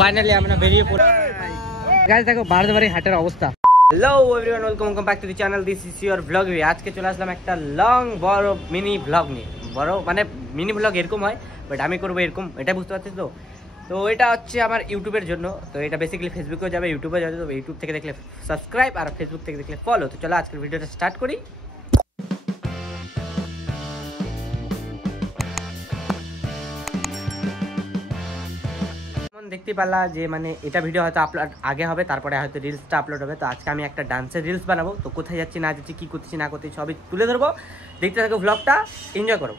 Finally আমরা বেরিয়ে পড়ি গাইস। দেখো বারদবাড়ি হাটের অবস্থা। Hello everyone, welcome back to the channel. This is your blog. আজকে চলে আসলাম একটা লং বড় মিনি ব্লগ নিয়ে। বড় মানে মিনি ব্লগ এরকম হয়, বাট আমি করবো এরকম, এটা বুঝতে পারছিস তো? তো এটা হচ্ছে আমার ইউটিউবের জন্য। তো এটা বেসিক্যালি ফেসবুকেও যাবে, ইউটিউবে যাবে। তো ইউটিউব থেকে দেখলে সাবস্ক্রাইব আর ফেসবুক থেকে দেখলে ফলো। তো চলো আজকের ভিডিওটা স্টার্ট করি। দেখতে পারলা যে মানে এটা ভিডিও হয়তো আপলোড আগে হবে, তারপরে হয়তো রিলসটা আপলোড হবে। তো আজকে আমি একটা ডান্সের রিলস বানাবো। তো কোথায় যাচ্ছি না যাচ্ছি, কি করতেছি না করতেছি সবই তুলে ধরবো। দেখতে থাকো ব্লগটা, এনজয় করো।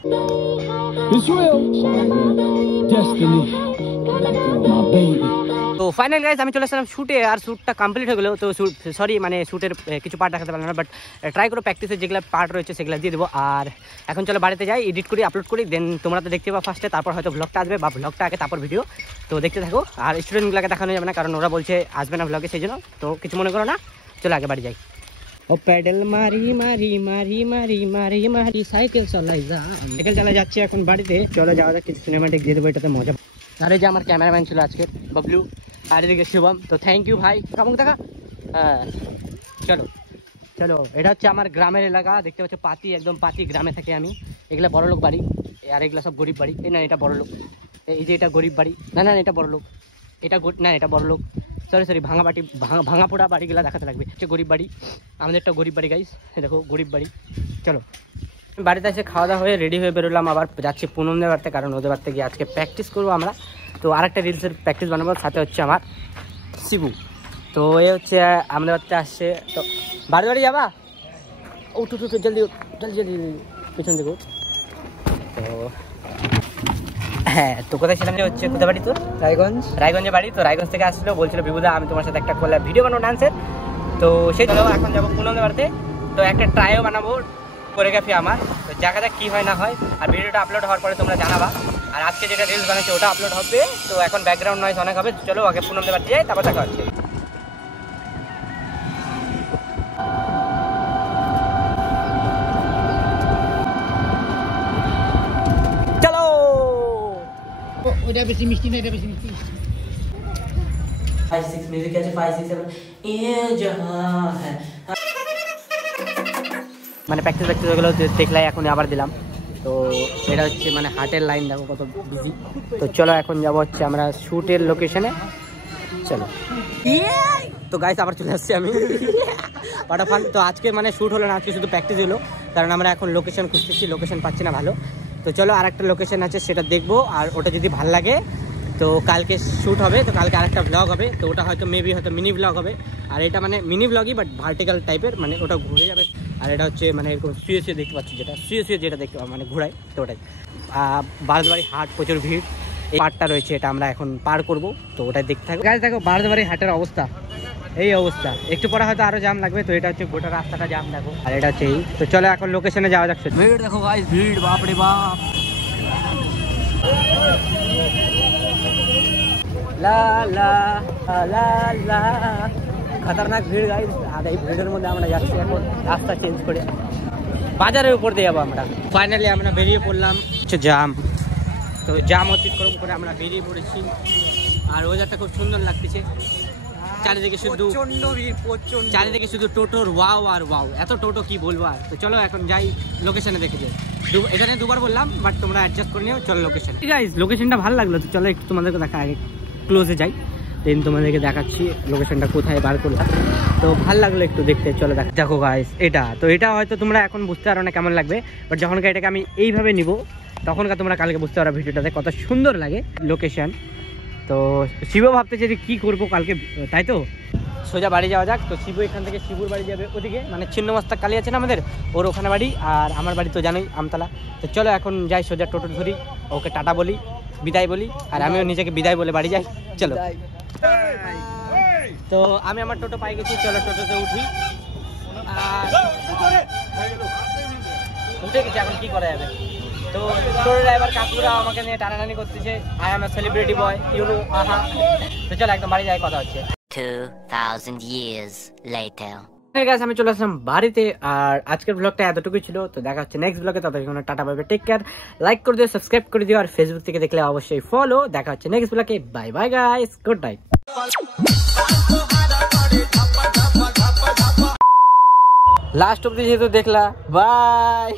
তো ফাইনাল গাইজ আমি চলে আসলাম শ্যুটে, আর শ্যুটটা কমপ্লিট হয়ে গেলো। তো সরি মানে শ্যুটের কিছু পার্ট দেখাতে পারলাম না, বাট ট্রাই করো প্র্যাকটিসের যেগুলো পার্ট রয়েছে সেগুলো দিয়ে দেবো। আর এখন চলো বাড়িতে যাই, এডিট করি, আপলোড করি, দেন তোমরা তো দেখতে পাবো ফার্স্টে, তারপর হয়তো ব্লগটা আসবে বা ব্লগটা আগে তারপর ভিডিও। তো দেখতে থাকো। আর স্টুডেন্টগুলোকে দেখানো যাবে না, কারণ ওরা বলছে আসবে না ব্লগে, সেই জন্য। তো কিছু মনে করো না, চলো আগে বাড়ি যাই। ও প্যাডেল মারি মারি মারি মারি মারি মারি সাইকেল চালাই যা, সাইকেল চালা যাচ্ছে এখন বাড়িতে। চলো যাওয়া যাক, কিছু সিনেমাটিক দিয়ে দেবো, এটাতে মজা। আর এই যে আমার ক্যামেরাম্যান ছিল আজকে বাবলু, আর এদিকে শুভম। তো থ্যাংক ইউ ভাই, কামুক দেখা। হ্যাঁ চলো চলো, এটা হচ্ছে আমার গ্রামের এলাকা, দেখতে পাচ্ছ পাতি, একদম পাতি গ্রামে থাকি আমি। এগুলা বড় লোক বাড়ি, আর এগুলা সব গরিব বাড়ি। এই না এটা বড় লোক, এই যে এটা গরিব বাড়ি। না না এটা বড় লোক, এটা না এটা বড় লোক। সরি সরি, ভাঙা বাড়ি, ভাঙা পোড়া বাড়িগুলা দেখাতে লাগবে। হচ্ছে গরিব বাড়ি, আমাদের একটা গরিব বাড়ি গাইস, দেখো গরিব বাড়ি। চলো বাড়িতে এসে খাওয়া দাওয়া হয়ে রেডি হয়ে বেরোলাম, আবার যাচ্ছি পুনমদের বাড়িতে, কারণ ওদের বাড়িতে গিয়ে আজকে প্র্যাকটিস করবো আমরা। তো আরেকটা রিলসের প্র্যাকটিস বানাবো, সাথে হচ্ছে আমার শিবু। তো এ হচ্ছে আমাদের বাড়িতে আসছে। তো বাড়ি বাড়ি যাবা, উঠু উঠু জলদি জলদি জলদি পিছন দিকে। তো হ্যাঁ, তো কোথায় ছিলাম, হচ্ছে কোথায় বাড়ি তোর? রায়গঞ্জ, রায়গঞ্জে বাড়ি। তো রায়গঞ্জ থেকে আসছিলো, বলছিল বিভুদা আমি তোমার সাথে একটা করলে ভিডিও বানাবো ডান্সের। তো সেই জন্য এখন যাবো পুনমদের বাড়িতে। তো একটা ট্রাইও বানাবো কোরিওগ্রাফি আমার, তো দেখা যাক কী হয় না হয়। আর ভিডিওটা আপলোড হওয়ার পরে তোমরা জানাবা। আর আজকে যেটা রিলস বানাচ্ছি ওটা আপলোড হবে। তো এখন ব্যাকগ্রাউন্ড নয়েজ অনেক হবে। চলো আগে পুনমদের বাড়িতে যাই, তারপর দেখা হচ্ছে। চলো, ওইটা বেশি মিষ্টি না, এটা বেশি মিষ্টি। 5 6 মিউজিক আছে, 5 6 7 এ জাহাঁ হ্যাঁ। মানে প্র্যাকটিস হয়ে গেলো, দেখলাই এখন আবার দিলাম। তো এটা হচ্ছে মানে হাটের লাইন, দেখো কত বিজি। তো চলো এখন যাবো হচ্ছে আমরা শ্যুটের লোকেশনে। চলো তো গাইস আবার চলে আসছি আমি পাটাফান। তো আজকে মানে শ্যুট হলো না, আজকে শুধু প্র্যাকটিস হলো, কারণ আমরা এখন লোকেশন খুঁজতেছি, লোকেশন পাচ্ছি না ভালো। তো চলো আরেকটা লোকেশন আছে, সেটা দেখবো। আর ওটা যদি ভালো লাগে তো কালকে শ্যুট হবে। তো কালকে আরেকটা ব্লগ হবে, তো ওটা হয়তো মেবি হয়তো মিনি ব্লগ হবে। আর এটা মানে মিনি ব্লগই, বাট ভার্টিক্যাল টাইপের, মানে ওটা ঘুরে যাবে। আর এটা হচ্ছে মানে এরকম শুয়ে শুয়ে দেখতে পাচ্ছি, যেটা শুয়ে শুয়ে যেটা দেখতে মানে ঘোরায়, তো ওটাই। বারদবাড়ি হাট প্রচুর ভিড়, এই পার্টটা রয়েছে, এটা আমরা এখন পার করব। তো ওটাই দেখতে থাকবো গাইস। দেখো বারদবাড়ি হাটের অবস্থা, এই অবস্থা। একটু পরে হয়তো আরো জাম লাগবে। তো এটা হচ্ছে গোটা রাস্তাটা জাম, দেখো। আর এটা হচ্ছে এই। তো চলো এখন লোকেশনে যাওয়া যাচ্ছে। ভিড় দেখো গাইস, ভিড় বাপরে বাপ। লা লা লা লা, খতরনাক ভিড় গাইস। আর এই ভিড়ের মধ্যে আমরা যাচ্ছি এখন রাস্তা চেঞ্জ করে বাজারের উপর দিয়ে যাবো আমরা। ফাইনালি আমরা বেরিয়ে পড়লাম, হচ্ছে জাম। তো জাম অতিক্রম করে আমরা বেরিয়ে পড়েছি। আর ওয়েদারটা খুব সুন্দর লাগতেছে, চারিদিকে শুধু চারিদিকে শুধু টোটোর ওয়াও আর ওয়াও, এত টোটো কি বলবো আর। তো চলো এখন যাই লোকেশনে, দেখে যাই। এখানে দুবার বললাম, বাট তোমরা অ্যাডজাস্ট করে নিও। চলো লোকেশন গাইস, লোকেশনটা ভালো লাগলো। তো চলো একটু তোমাদেরকে দেখা, আগে ক্লোজে যাই, দেন তোমাদেরকে দেখাচ্ছি লোকেশনটা কোথায় বার করলাম। তো ভালো লাগলো একটু দেখতে, চলো দেখো গাইস এটা। তো এটা হয়তো তোমরা এখন বুঝতে পারো না কেমন লাগবে, বাট যখন এটাকে আমি এইভাবে নিব তখনকার তোমরা কালকে বুঝতে পারো ভিডিওটাতে কত সুন্দর লাগে লোকেশন। তো শিবু ভাবতেছে যে কী করবো কালকে, তাই তো সোজা বাড়ি যাওয়া যাক। তো শিবু এখান থেকে শিবুর বাড়ি যাবে ওদিকে, মানে ছিন্নমস্তাক কালী আছে না আমাদের, ওর ওখানে বাড়ি। আর আমার বাড়ি তো জানোই আমতলা। তো চলো এখন যাই, সোজা টোটো ধরি, ওকে টাটা বলি, বিদায় বলি, আর আমিও নিজেকে বিদায় বলে বাড়ি যাই। চলো তো আমি আমার টোটো পাই গেছি, চলো টোটোতে উঠি। আর উঠে গেছি, এখন কি করা যাবে। তো টোটো ড্রাইভার কাকুরা আমাকে নিয়ে টানাটানি করতেছে, I am a celebrity boy, you know, আহা। তো চলো একদম বাড়ি যাই, কথা হচ্ছে। 2000 years later. গাইস আমি চলে আসলাম বাড়িতে, আর আজকের ব্লগটা এতটুকুই ছিল। তো দেখা হচ্ছে নেক্সট ব্লগে, ততক্ষণ tata bye bye, take care, like করে দিও, সাবস্ক্রাইব করে দিও, আর ফেসবুক থেকে দেখলে অবশ্যই ফলো। দেখা হচ্ছে নেক্সট ব্লগে, bye bye guys, good night. Last অব্দি যেহেতু দেখলা, বাই।